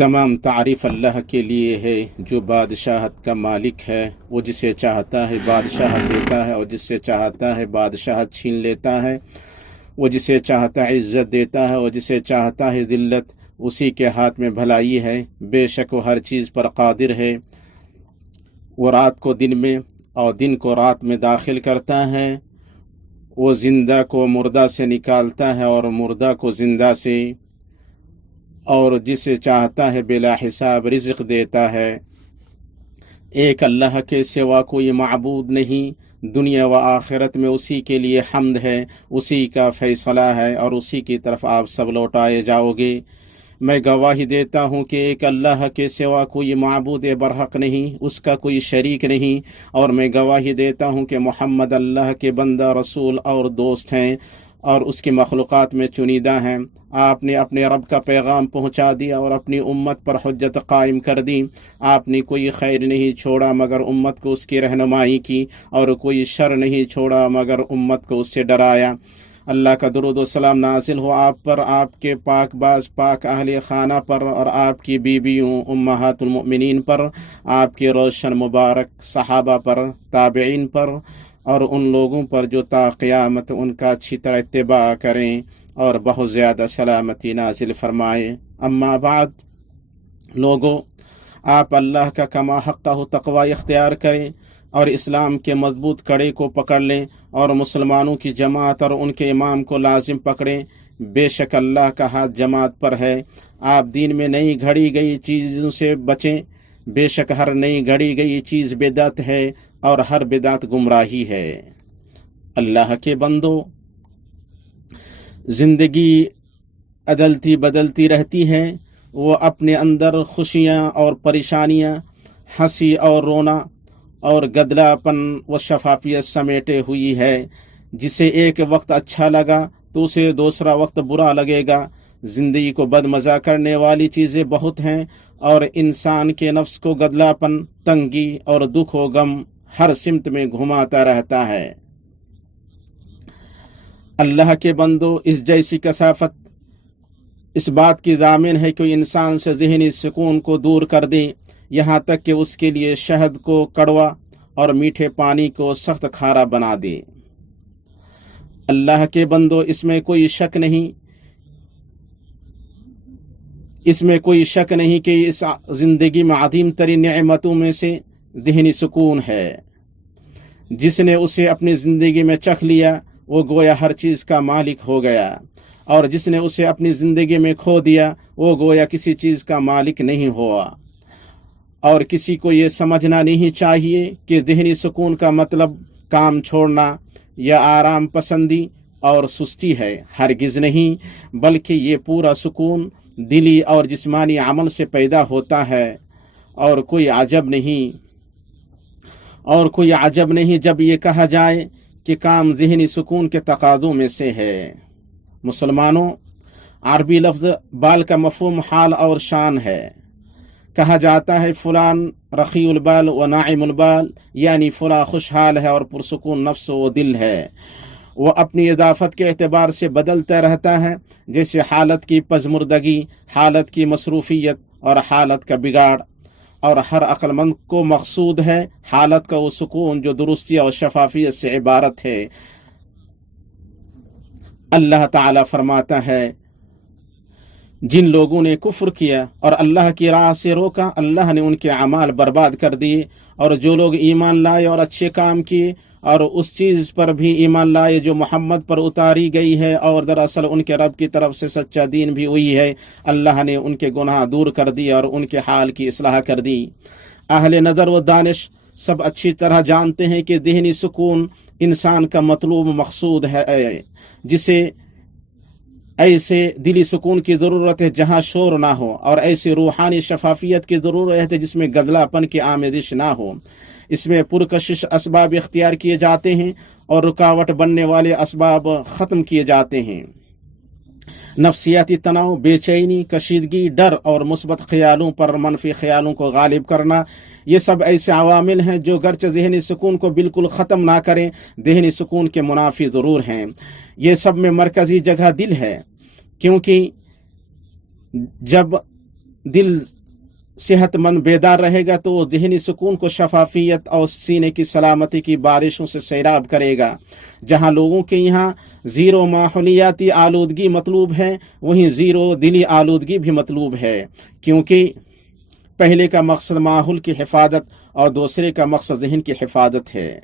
تمام تعریف اللہ کے لیے ہے جو بادشاہت کا مالک ہے۔ وہ جسے چاہتا ہے بادشاہت دیتا ہے اور جس سے چاہتا ہے بادشاہت چھین لیتا ہے۔ وہ جسے چاہتا ہے عزت دیتا ہے اور جسے چاہتا ہے ذلت۔ اسی کے ہاتھ میں بھلائی ہے۔ بے شک وہ ہر چیز پر قادر ہے۔ وہ رات کو دن میں اور دن کو رات میں داخل کرتا ہے۔ وہ زندہ کو مردہ سے نکالتا ہے اور مردہ کو زندہ سے، اور جسے چاہتا ہے بلا حساب رزق دیتا ہے۔ ایک اللہ کے سوا کوئی معبود نہیں۔ دنیا و آخرت میں اسی کے لیے حمد ہے، اسی کا فیصلہ ہے اور اسی کی طرف آپ سب لوٹائے جاؤ گے۔ میں گواہی دیتا ہوں کہ ایک اللہ کے سوا کوئی معبود برحق نہیں، اس کا کوئی شریک نہیں، اور میں گواہی دیتا ہوں کہ محمد اللہ کے بندہ، رسول اور دوست ہیں اور اس کی مخلوقات میں چنیدہ ہیں۔ آپ نے اپنے رب کا پیغام پہنچا دیا اور اپنی امت پر حجت قائم کر دی۔ آپ نے کوئی خیر نہیں چھوڑا مگر امت کو اس کی رہنمائی کی، اور کوئی شر نہیں چھوڑا مگر امت کو اس سے ڈرایا۔ اللہ کا درود و سلام نازل ہو آپ پر، آپ کے پاک باز پاک اہل خانہ پر اور آپ کی بیویوں امہات المؤمنین پر، آپ کے روشن مبارک صحابہ پر، تابعین پر اور ان لوگوں پر جو تا قیامت ان کا اچھی طرح اتباع کریں اور بہت زیادہ سلامتی نازل فرمائے۔ اما بعد، لوگوں، آپ اللہ کا کما حقہ تقوی اختیار کریں اور اسلام کے مضبوط کڑے کو پکڑ لیں اور مسلمانوں کی جماعت اور ان کے امام کو لازم پکڑیں۔ بے شک اللہ کا ہاتھ جماعت پر ہے۔ آپ دین میں نئی گھڑی گئی چیزوں سے بچیں۔ بے شک ہر نئی گھڑی گئی چیز بدعت ہے اور ہر بدعت گمراہی ہے۔ اللہ کے بندو، زندگی عدلتی بدلتی رہتی ہے۔ وہ اپنے اندر خوشیاں اور پریشانیاں، ہنسی اور رونا اور گدلا پن و شفافیت سمیٹے ہوئی ہے۔ جسے ایک وقت اچھا لگا تو اسے دوسرا وقت برا لگے گا۔ زندگی کو بدمزہ کرنے والی چیزیں بہت ہیں، اور انسان کے نفس کو گدلا پن، تنگی اور دکھ و غم ہر سمت میں گھماتا رہتا ہے۔ اللہ کے بندو، اس جیسی کثافت اس بات کی ضامن ہے کہ انسان سے ذہنی سکون کو دور کر دے، یہاں تک کہ اس کے لیے شہد کو کڑوا اور میٹھے پانی کو سخت کھارا بنا دے۔ اللہ کے بندو، اس میں کوئی شک نہیں کہ اس زندگی میں عظیم ترین نعمتوں میں سے ذہنی سکون ہے۔ جس نے اسے اپنی زندگی میں چکھ لیا وہ گویا ہر چیز کا مالک ہو گیا، اور جس نے اسے اپنی زندگی میں کھو دیا وہ گویا کسی چیز کا مالک نہیں ہوا۔ اور کسی کو یہ سمجھنا نہیں چاہیے کہ ذہنی سکون کا مطلب کام چھوڑنا یا آرام پسندی اور سستی ہے۔ ہرگز نہیں، بلکہ یہ پورا سکون دلی اور جسمانی عمل سے پیدا ہوتا ہے، اور کوئی عجب نہیں جب یہ کہا جائے کہ کام ذہنی سکون کے تقاضوں میں سے ہے۔ مسلمانوں، عربی لفظ بال کا مفہوم حال اور شان ہے۔ کہا جاتا ہے فلان رخی البال و ناعم البال، یعنی فلاں خوشحال ہے اور پرسکون نفس و دل ہے۔ وہ اپنی اضافت کے اعتبار سے بدلتا رہتا ہے، جیسے حالت کی پژمردگی، حالت کی مصروفیت اور حالت کا بگاڑ، اور ہر عقل مند کو مقصود ہے حالت کا وہ سکون جو درستی اور شفافیت سے عبارت ہے۔ اللہ تعالی فرماتا ہے، جن لوگوں نے کفر کیا اور اللہ کی راہ سے روکا، اللہ نے ان کے اعمال برباد کر دیے، اور جو لوگ ایمان لائے اور اچھے کام کیے اور اس چیز پر بھی ایمان لائے جو محمد پر اتاری گئی ہے اور دراصل ان کے رب کی طرف سے سچا دین بھی ہوئی ہے، اللہ نے ان کے گناہ دور کر دیے اور ان کے حال کی اصلاح کر دی۔ اہل نظر و دانش سب اچھی طرح جانتے ہیں کہ ذہنی سکون انسان کا مطلوب مقصود ہے، جسے ایسے دلی سکون کی ضرورت ہے جہاں شور نہ ہو، اور ایسی روحانی شفافیت کی ضرورت ہے جس میں گدلا پن کی آمیزش نہ ہو۔ اس میں پرکشش اسباب اختیار کیے جاتے ہیں اور رکاوٹ بننے والے اسباب ختم کیے جاتے ہیں۔ نفسیاتی تناؤ، بے چینی، کشیدگی، ڈر اور مثبت خیالوں پر منفی خیالوں کو غالب کرنا، یہ سب ایسے عوامل ہیں جو گرچہ ذہنی سکون کو بالکل ختم نہ کریں، ذہنی سکون کے منافی ضرور ہیں۔ یہ سب میں مرکزی جگہ دل ہے، کیونکہ جب دل صحت مند بیدار رہے گا تو وہ ذہنی سکون کو شفافیت اور سینے کی سلامتی کی بارشوں سے سیراب کرے گا۔ جہاں لوگوں کے یہاں زیرو ماحولیاتی آلودگی مطلوب ہے، وہیں زیرو دلی آلودگی بھی مطلوب ہے، کیونکہ پہلے کا مقصد ماحول کی حفاظت اور دوسرے کا مقصد ذہن کی حفاظت ہے۔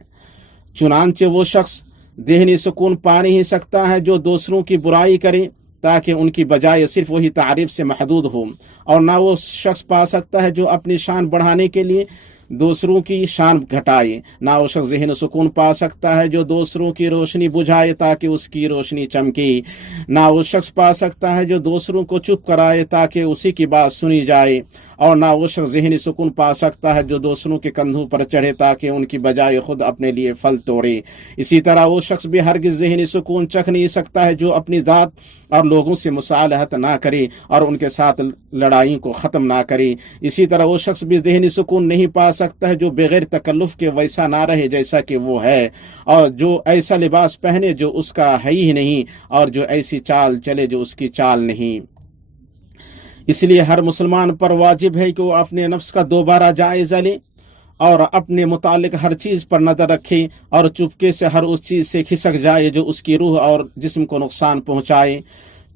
چنانچہ وہ شخص ذہنی سکون پا نہیں سکتا ہے جو دوسروں کی برائی کرے تاکہ ان کی بجائے صرف وہی تعریف سے محدود ہو، اور نہ وہ شخص پا سکتا ہے جو اپنی شان بڑھانے کے لیے دوسروں کی شان گھٹائے، نہ وہ شخص ذہن سکون پا سکتا ہے جو دوسروں کی روشنی بجھائے تاکہ اس کی روشنی چمکے، نہ وہ شخص پا سکتا ہے جو دوسروں کو چپ کرائے تاکہ اسی کی بات سنی جائے، اور نہ وہ شخص ذہنی سکون پا سکتا ہے جو دوسروں کے کندھوں پر چڑھے تاکہ ان کی بجائے خود اپنے لیے پھل توڑے۔ اسی طرح وہ شخص بھی ہرگز ذہنی سکون چکھ نہیں سکتا ہے جو اپنی ذات اور لوگوں سے مصالحت نہ کرے اور ان کے ساتھ لڑائیوں کو ختم نہ کرے۔ اسی طرح وہ شخص بھی ذہنی سکون نہیں پا سکتا ہے جو بغیر تکلف کے ویسا نہ رہے جیسا کہ وہ ہے، اور جو ایسا لباس پہنے جو اس کا ہے ہی نہیں، اور جو ایسی چال چلے جو اس کی چال نہیں۔ اس لیے ہر مسلمان پر واجب ہے کہ وہ اپنے نفس کا دوبارہ جائزہ لے اور اپنے متعلق ہر چیز پر نظر رکھے اور چپکے سے ہر اس چیز سے کھسک جائے جو اس کی روح اور جسم کو نقصان پہنچائے۔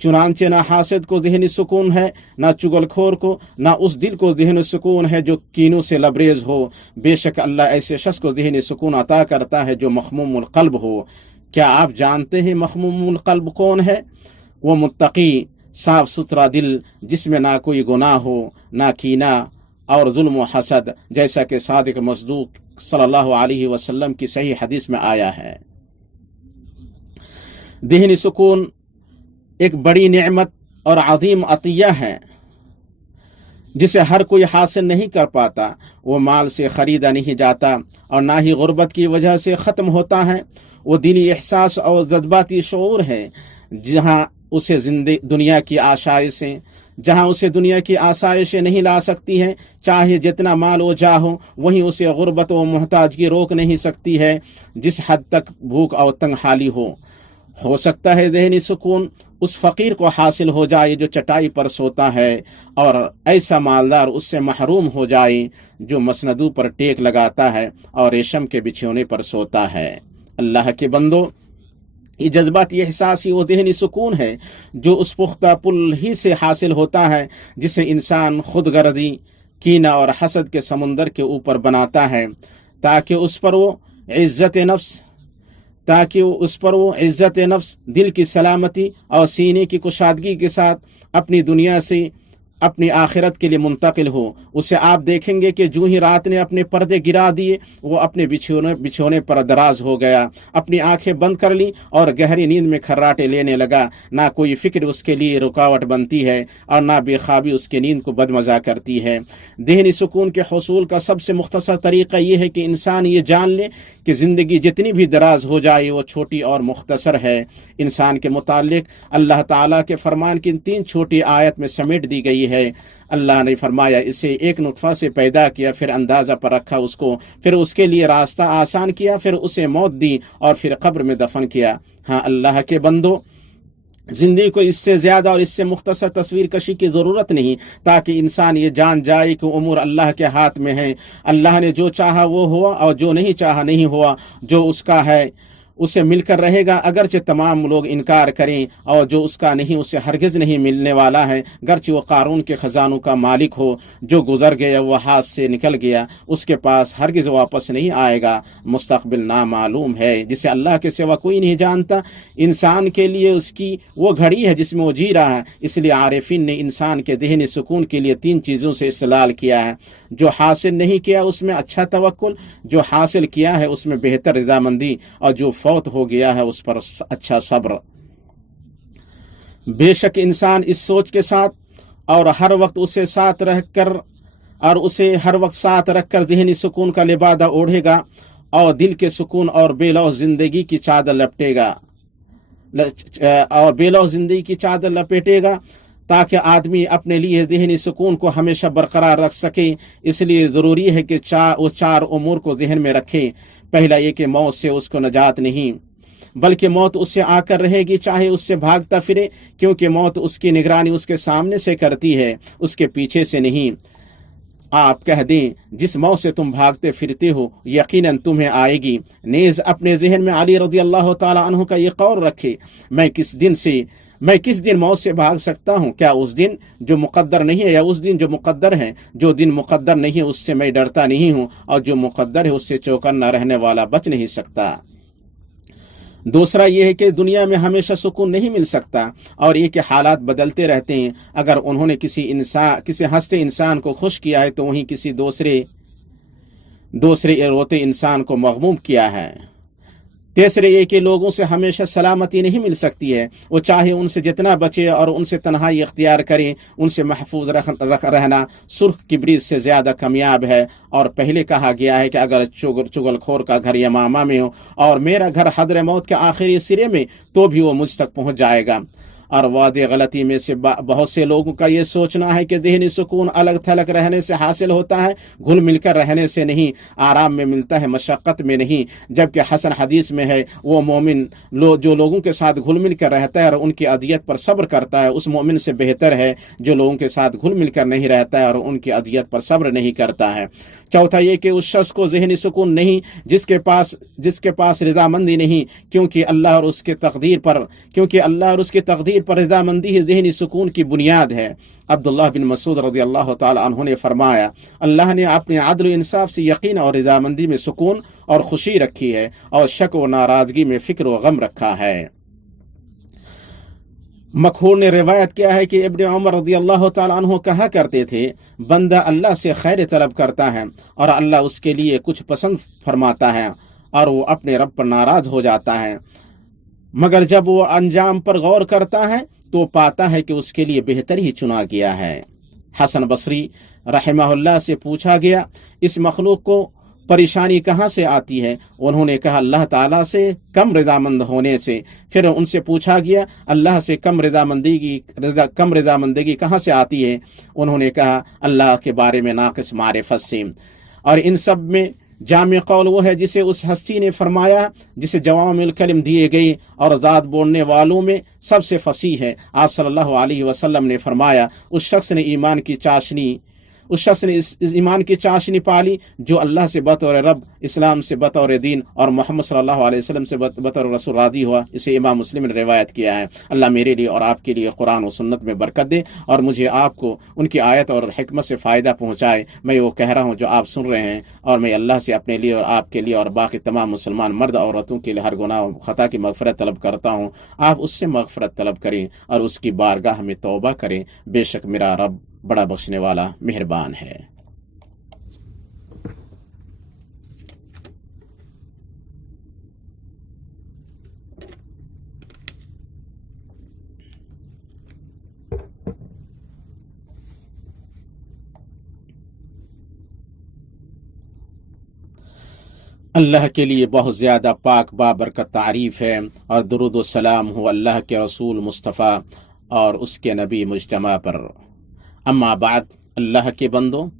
چنانچہ نہ حاسد کو ذہنی سکون ہے، نہ چغل خور کو، نہ اس دل کو ذہنی سکون ہے جو کینوں سے لبریز ہو۔ بے شک اللہ ایسے شخص کو ذہنی سکون عطا کرتا ہے جو مخموم القلب ہو۔ کیا آپ جانتے ہیں مخموم القلب کون ہے؟ وہ متقی صاف ستھرا دل جس میں نہ کوئی گناہ ہو، نہ کینہ اور ظلم و حسد، جیسا کہ صادق مصدوق صلی اللہ علیہ وسلم کی صحیح حدیث میں آیا ہے۔ ذہنی سکون ایک بڑی نعمت اور عظیم عطیہ ہے جسے ہر کوئی حاصل نہیں کر پاتا۔ وہ مال سے خریدا نہیں جاتا اور نہ ہی غربت کی وجہ سے ختم ہوتا ہے۔ وہ دلی احساس اور جذباتی شعور ہے جہاں اسے دنیا کی آسائشیں نہیں لا سکتی ہیں، چاہے جتنا مال و جاہ ہو، وہیں اسے غربت و محتاجگی روک نہیں سکتی ہے جس حد تک بھوک اور تنگ حالی ہو سکتا ہے ذہنی سکون اس فقیر کو حاصل ہو جائے جو چٹائی پر سوتا ہے، اور ایسا مالدار اس سے محروم ہو جائے جو مسندوں پر ٹیک لگاتا ہے اور ریشم کے بچھونے پر سوتا ہے۔ اللہ کے بندو، یہ جذباتی احساسی و ذہنی سکون ہے جو اس پختہ پل ہی سے حاصل ہوتا ہے جسے انسان خود غرضی، کینہ اور حسد کے سمندر کے اوپر بناتا ہے تاکہ اس پر وہ عزت نفس، دل کی سلامتی اور سینے کی کشادگی کے ساتھ اپنی دنیا سے اپنی آخرت کے لیے منتقل ہو۔ اسے آپ دیکھیں گے کہ جو ہی رات نے اپنے پردے گرا دیے وہ اپنے بچھونے پر دراز ہو گیا، اپنی آنکھیں بند کر لی اور گہری نیند میں کھراٹے لینے لگا۔ نہ کوئی فکر اس کے لیے رکاوٹ بنتی ہے اور نہ بے خوابی اس کی نیند کو بدمزہ کرتی ہے۔ ذہنی سکون کے حصول کا سب سے مختصر طریقہ یہ ہے کہ انسان یہ جان لے کہ زندگی جتنی بھی دراز ہو جائے وہ چھوٹی اور مختصر ہے۔ انسان کے متعلق اللہ تعالیٰ کے فرمان کی 3 چھوٹی آیت میں سمیٹ دی گئی ہے۔ اللہ نے فرمایا اسے ایک نطفہ سے پیدا کیا، پھر اندازہ پر رکھا اس کو، پھر اس کے لیے راستہ آسان کیا، پھر اسے موت دی اور پھر قبر میں دفن کیا۔ ہاں اللہ کے بندو، زندگی کو اس سے زیادہ اور اس سے مختصر تصویر کشی کی ضرورت نہیں تاکہ انسان یہ جان جائے کہ امور اللہ کے ہاتھ میں ہیں۔ اللہ نے جو چاہا وہ ہوا اور جو نہیں چاہا نہیں ہوا۔ جو اس کا ہے اسے مل کر رہے گا اگرچہ تمام لوگ انکار کریں، اور جو اس کا نہیں اسے ہرگز نہیں ملنے والا ہے گرچہ وہ قارون کے خزانوں کا مالک ہو۔ جو گزر گیا وہ ہاتھ سے نکل گیا، اس کے پاس ہرگز واپس نہیں آئے گا۔ مستقبل نامعلوم ہے جسے اللہ کے سوا کوئی نہیں جانتا۔ انسان کے لیے اس کی وہ گھڑی ہے جس میں وہ جی رہا ہے۔ اس لیے عارفین نے انسان کے ذہنی سکون کے لیے 3 چیزوں سے استدلال کیا ہے۔ جو حاصل نہیں کیا اس میں اچھا توکل، جو حاصل کیا ہے اس میں بہتر رضامندی، اور جو فوت ہو گیا ہے اس پر اچھا صبر۔ بے شک انسان اس سوچ کے ساتھ اور ہر وقت اسے ساتھ رکھ کر ذہنی سکون کا لبادہ اوڑھے گا اور دل کے سکون اور بے لوث زندگی کی چادر لپیٹے گا تاکہ آدمی اپنے لیے ذہنی سکون کو ہمیشہ برقرار رکھ سکے۔ اس لیے ضروری ہے کہ وہ 4 امور کو ذہن میں رکھے۔ پہلا یہ کہ موت سے اس کو نجات نہیں، بلکہ موت اس سے آ کر رہے گی چاہے اس سے بھاگتا پھرے، کیونکہ موت اس کی نگرانی اس کے سامنے سے کرتی ہے، اس کے پیچھے سے نہیں۔ آپ کہہ دیں جس موت سے تم بھاگتے پھرتے ہو یقیناً تمہیں آئے گی۔ نیز اپنے ذہن میں علی رضی اللہ تعالی عنہ کا یہ قول رکھے، میں کس دن موت سے بھاگ سکتا ہوں؟ کیا اس دن جو مقدر نہیں ہے یا اس دن جو مقدر ہے؟ جو دن مقدر نہیں ہے اس سے میں ڈرتا نہیں ہوں، اور جو مقدر ہے اس سے چوکنا رہنے والا بچ نہیں سکتا۔ دوسرا یہ ہے کہ دنیا میں ہمیشہ سکون نہیں مل سکتا، اور یہ کہ حالات بدلتے رہتے ہیں۔ اگر انہوں نے کسی ہنستے انسان کو خوش کیا ہے تو وہیں کسی دوسرے روتے انسان کو مغموم کیا ہے۔ تیسرے یہ کہ لوگوں سے ہمیشہ سلامتی نہیں مل سکتی ہے، وہ چاہے ان سے جتنا بچے اور ان سے تنہائی اختیار کریں، ان سے محفوظ رہنا سرخ کبریت سے زیادہ کامیاب ہے۔ اور پہلے کہا گیا ہے کہ اگر چغل خور کا گھر یمامہ میں ہو اور میرا گھر حضر موت کے آخری سرے میں، تو بھی وہ مجھ تک پہنچ جائے گا۔ اور وعدے غلطی میں سے بہت سے لوگوں کا یہ سوچنا ہے کہ ذہنی سکون الگ تھلگ رہنے سے حاصل ہوتا ہے، گھل مل کر رہنے سے نہیں، آرام میں ملتا ہے، مشقت میں نہیں۔ جبکہ حسن حدیث میں ہے وہ مومن جو لوگوں کے ساتھ گھل مل کر رہتا ہے اور ان کی اذیت پر صبر کرتا ہے، اس مومن سے بہتر ہے جو لوگوں کے ساتھ گھل مل کر نہیں رہتا ہے اور ان کی اذیت پر صبر نہیں کرتا ہے۔ چوتھا یہ کہ اس شخص کو ذہنی سکون نہیں جس کے پاس رضامندی نہیں، کیونکہ اللہ اور اس کے تقدیر پر رضامندی ہی ذہنی سکون کی بنیاد ہے۔ عبداللہ بن مسعود رضی اللہ تعالی عنہ نے فرمایا، اللہ نے اپنے عدل و انصاف سے یقین اور رضامندی میں سکون اور خوشی رکھی ہے، اور شک و ناراضگی میں فکر و غم رکھا ہے۔ مکحول نے روایت کیا ہے کہ ابن عمر رضی اللہ تعالی عنہ کہا کرتے تھے، بندہ اللہ سے خیر طلب کرتا ہے اور اللہ اس کے لیے کچھ پسند فرماتا ہے، اور وہ اپنے رب پر ناراض ہو جاتا ہے، مگر جب وہ انجام پر غور کرتا ہے تو پاتا ہے کہ اس کے لیے بہتر ہی چنا گیا ہے۔ حسن بصری رحمہ اللہ سے پوچھا گیا، اس مخلوق کو پریشانی کہاں سے آتی ہے؟ انہوں نے کہا اللہ تعالیٰ سے کم رضامند ہونے سے۔ پھر ان سے پوچھا گیا اللہ سے کم رضامندگی کہاں سے آتی ہے؟ انہوں نے کہا اللہ کے بارے میں ناقص معرفت سے۔ اور ان سب میں جامع قول وہ ہے جسے اس ہستی نے فرمایا جسے جوامع الکلم دیے گئی اور ذات بولنے والوں میں سب سے فصیح ہے۔ آپ صلی اللہ علیہ وسلم نے فرمایا، اس شخص نے ایمان کی چاشنی پالی جو اللہ سے بطور رب، اسلام سے بطور دین اور محمد صلی اللہ علیہ وسلم سے بطور رسول راضی ہوا۔ اسے امام مسلم نے روایت کیا ہے۔ اللہ میرے لیے اور آپ کے لیے قرآن و سنت میں برکت دے اور مجھے آپ کو ان کی آیت اور حکمت سے فائدہ پہنچائے۔ میں وہ کہہ رہا ہوں جو آپ سن رہے ہیں، اور میں اللہ سے اپنے لیے اور آپ کے لیے اور باقی تمام مسلمان مرد عورتوں کے لیے ہر گناہ و خطا کی مغفرت طلب کرتا ہوں۔ آپ اس سے مغفرت طلب کریں اور اس کی بارگاہ میں توبہ کریں، بے شک میرا رب بڑا بخشنے والا مہربان ہے۔ اللہ کے لیے بہت زیادہ پاک بابرکت تعریف ہے، اور درود و سلام ہو اللہ کے رسول مصطفیٰ اور اس کے نبی مجتمع پر۔ اما بعد، اللہ کے بندوں،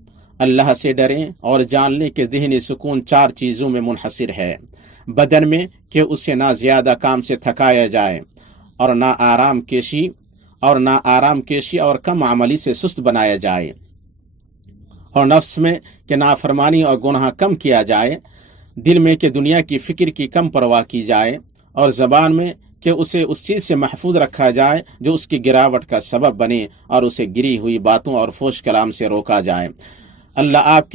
اللہ سے ڈریں اور جان لیں کہ ذہنی سکون 4 چیزوں میں منحصر ہے۔ بدن میں کہ اسے نہ زیادہ کام سے تھکایا جائے اور نہ آرام کیشی اور کم عملی سے سست بنایا جائے، اور نفس میں کہ نافرمانی اور گناہ کم کیا جائے، دل میں کہ دنیا کی فکر کی کم پرواہ کی جائے، اور زبان میں کہ اسے اس چیز سے محفوظ رکھا جائے جو اس کی گراوٹ کا سبب بنے، اور اسے گری ہوئی باتوں اور فحش کلام سے روکا جائے۔ اللہ آپ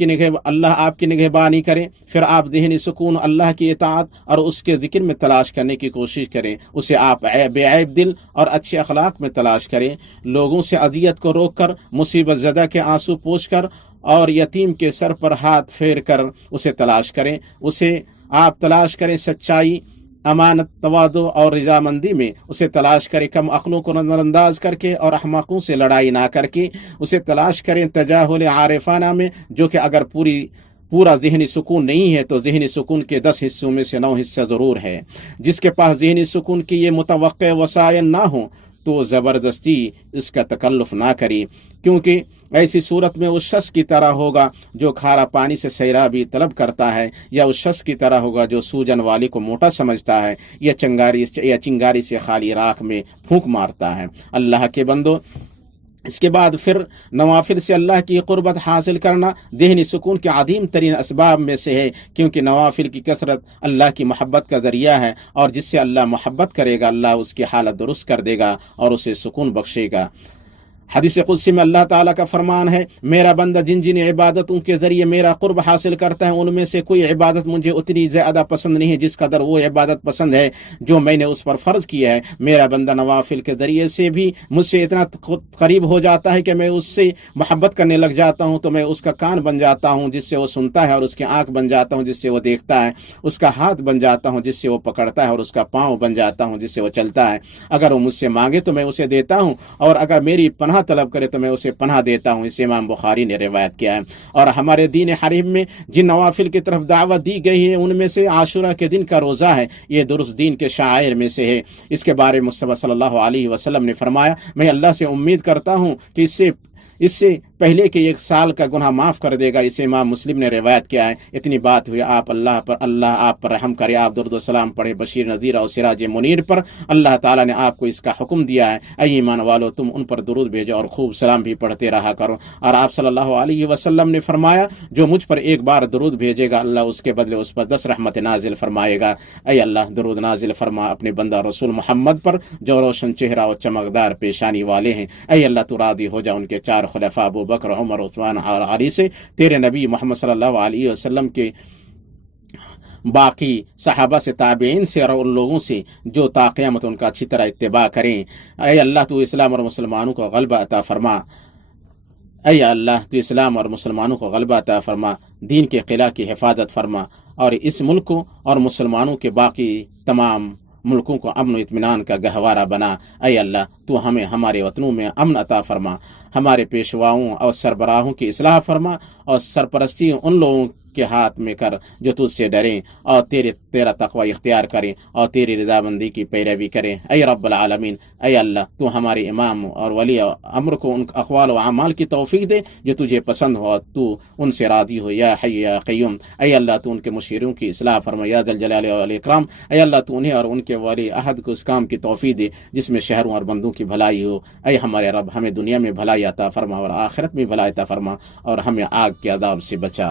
کی نگہبانی کرے، پھر آپ ذہنی سکون اللہ کی اطاعت اور اس کے ذکر میں تلاش کرنے کی کوشش کریں۔ اسے آپ بے عیب دل اور اچھے اخلاق میں تلاش کریں، لوگوں سے اذیت کو روک کر، مصیبت زدہ کے آنسو پوچھ کر اور یتیم کے سر پر ہاتھ پھیر کر اسے تلاش کریں۔ اسے آپ تلاش کریں سچائی، امانت، تواضع اور رضامندی میں، اسے تلاش کریں کم عقلوں کو نظر انداز کر کے اور احمقوں سے لڑائی نہ کر کے، اسے تلاش کریں تجاہل عارفانہ میں، جو کہ اگر پورا ذہنی سکون نہیں ہے تو ذہنی سکون کے 10 حصوں میں سے 9 حصہ ضرور ہے۔ جس کے پاس ذہنی سکون کی یہ متوقع وسائل نہ ہوں تو زبردستی اس کا تکلف نہ کری، کیونکہ ایسی صورت میں اس شخص کی طرح ہوگا جو کھارا پانی سے سیرابی طلب کرتا ہے، یا اس شخص کی طرح ہوگا جو سوجن والی کو موٹا سمجھتا ہے، یا چنگاری سے خالی راکھ میں پھونک مارتا ہے۔ اللہ کے بندو، اس کے بعد پھر نوافل سے اللہ کی قربت حاصل کرنا ذہنی سکون کے عظیم ترین اسباب میں سے ہے، کیونکہ نوافل کی کثرت اللہ کی محبت کا ذریعہ ہے، اور جس سے اللہ محبت کرے گا اللہ اس کی حالت درست کر دے گا اور اسے سکون بخشے گا۔ حدیث قدسی میں اللہ تعالیٰ کا فرمان ہے، میرا بندہ جن جن عبادتوں کے ذریعے میرا قرب حاصل کرتا ہے ان میں سے کوئی عبادت مجھے اتنی زیادہ پسند نہیں ہے جس قدر وہ عبادت پسند ہے جو میں نے اس پر فرض کیا ہے۔ میرا بندہ نوافل کے ذریعے سے بھی مجھ سے اتنا قریب ہو جاتا ہے کہ میں اس سے محبت کرنے لگ جاتا ہوں، تو میں اس کا کان بن جاتا ہوں جس سے وہ سنتا ہے، اور اس کی آنکھ بن جاتا ہوں جس سے وہ دیکھتا ہے، اس کا ہاتھ بن جاتا ہوں جس سے وہ پکڑتا ہے، اور اس کا پاؤں بن جاتا ہوں جس سے وہ چلتا ہے۔ اگر وہ مجھ سے مانگے تو میں اسے دیتا ہوں، اور اگر میری پناہ طلب کرے تو میں اسے پناہ دیتا ہوں۔ اسے امام بخاری نے روایت کیا ہے۔ اور ہمارے دین حنیف میں جن نوافل کی طرف دعوت دی گئی ہے ان میں سے عاشورہ کے دن کا روزہ ہے، یہ درست دین کے شعائر میں سے ہے۔ اس کے بارے میں مصطفیٰ صلی اللہ علیہ وسلم نے فرمایا، میں اللہ سے امید کرتا ہوں کہ اس سے پہلے کہ 1 سال کا گناہ معاف کر دے گا۔ اسے امام مسلم نے روایت کیا ہے۔ اتنی بات ہوئی، اللہ آپ پر رحم کرے، آپ درود و سلام پڑھے بشیر نذیر اور سراج منیر پر۔ اللہ تعالیٰ نے آپ کو اس کا حکم دیا ہے، اے ایمان والو تم ان پر درود بھیجو اور خوب سلام بھی پڑھتے رہا کرو۔ اور آپ صلی اللہ علیہ وسلم نے فرمایا، جو مجھ پر 1 بار درود بھیجے گا اللہ اس کے بدلے اس پر 10 رحمت نازل فرمائے گا۔ اے اللہ درود نازل فرما اپنے بندہ رسول محمد پر جو روشن چہرہ اور چمکدار پیشانی والے ہیں۔ اے اللہ تو راضی ہو جا ان کے 4 خلفاء ابو بکر، عمر، عثمان اور علی سے، تیرے نبی محمد صلی اللہ علیہ وسلم کے باقی صحابہ سے، تابعین سے، اور ان لوگوں سے جو تا قیامت ان کا اچھی طرح اتباع کریں۔ اے اللہ تو اسلام اور مسلمانوں کو غلبہ عطا فرما، اے اللہ تو اسلام اور مسلمانوں کو غلبہ عطا فرما، دین کے قلعہ کی حفاظت فرما، اور اس ملک کو اور مسلمانوں کے باقی تمام ملکوں کو امن و اطمینان کا گہوارہ بنا۔ اے اللہ تو ہمیں ہمارے وطنوں میں امن عطا فرما، ہمارے پیشواؤں اور سربراہوں کی اصلاح فرما، اور سرپرستی ان لوگوں کے ہاتھ میں کر جو تجھ سے ڈریں اور تیرا تقوی اختیار کریں اور تیری رضامندی کی پیروی کریں۔ اے رب العالمین، اے اللہ تو ہمارے امام اور ولی امر کو ان اقوال و اعمال کی توفیق دے جو تجھے پسند ہو اور تو ان سے راضی ہو، یا حی یا قیوم۔ اے اللہ تو ان کے مشیروں کی اصلاح فرما، یا ذا الجلال والاکرام۔ اے اللہ تو انہیں اور ان کے ولی عہد کو اس کام کی توفیق دے جس میں شہروں اور بندوں کی بھلائی ہو۔ اے ہمارے رب، ہمیں دنیا میں بھلائی عطا فرما اور آخرت میں بھلائی عطا فرما، اور ہمیں آگ کے عذاب سے بچا۔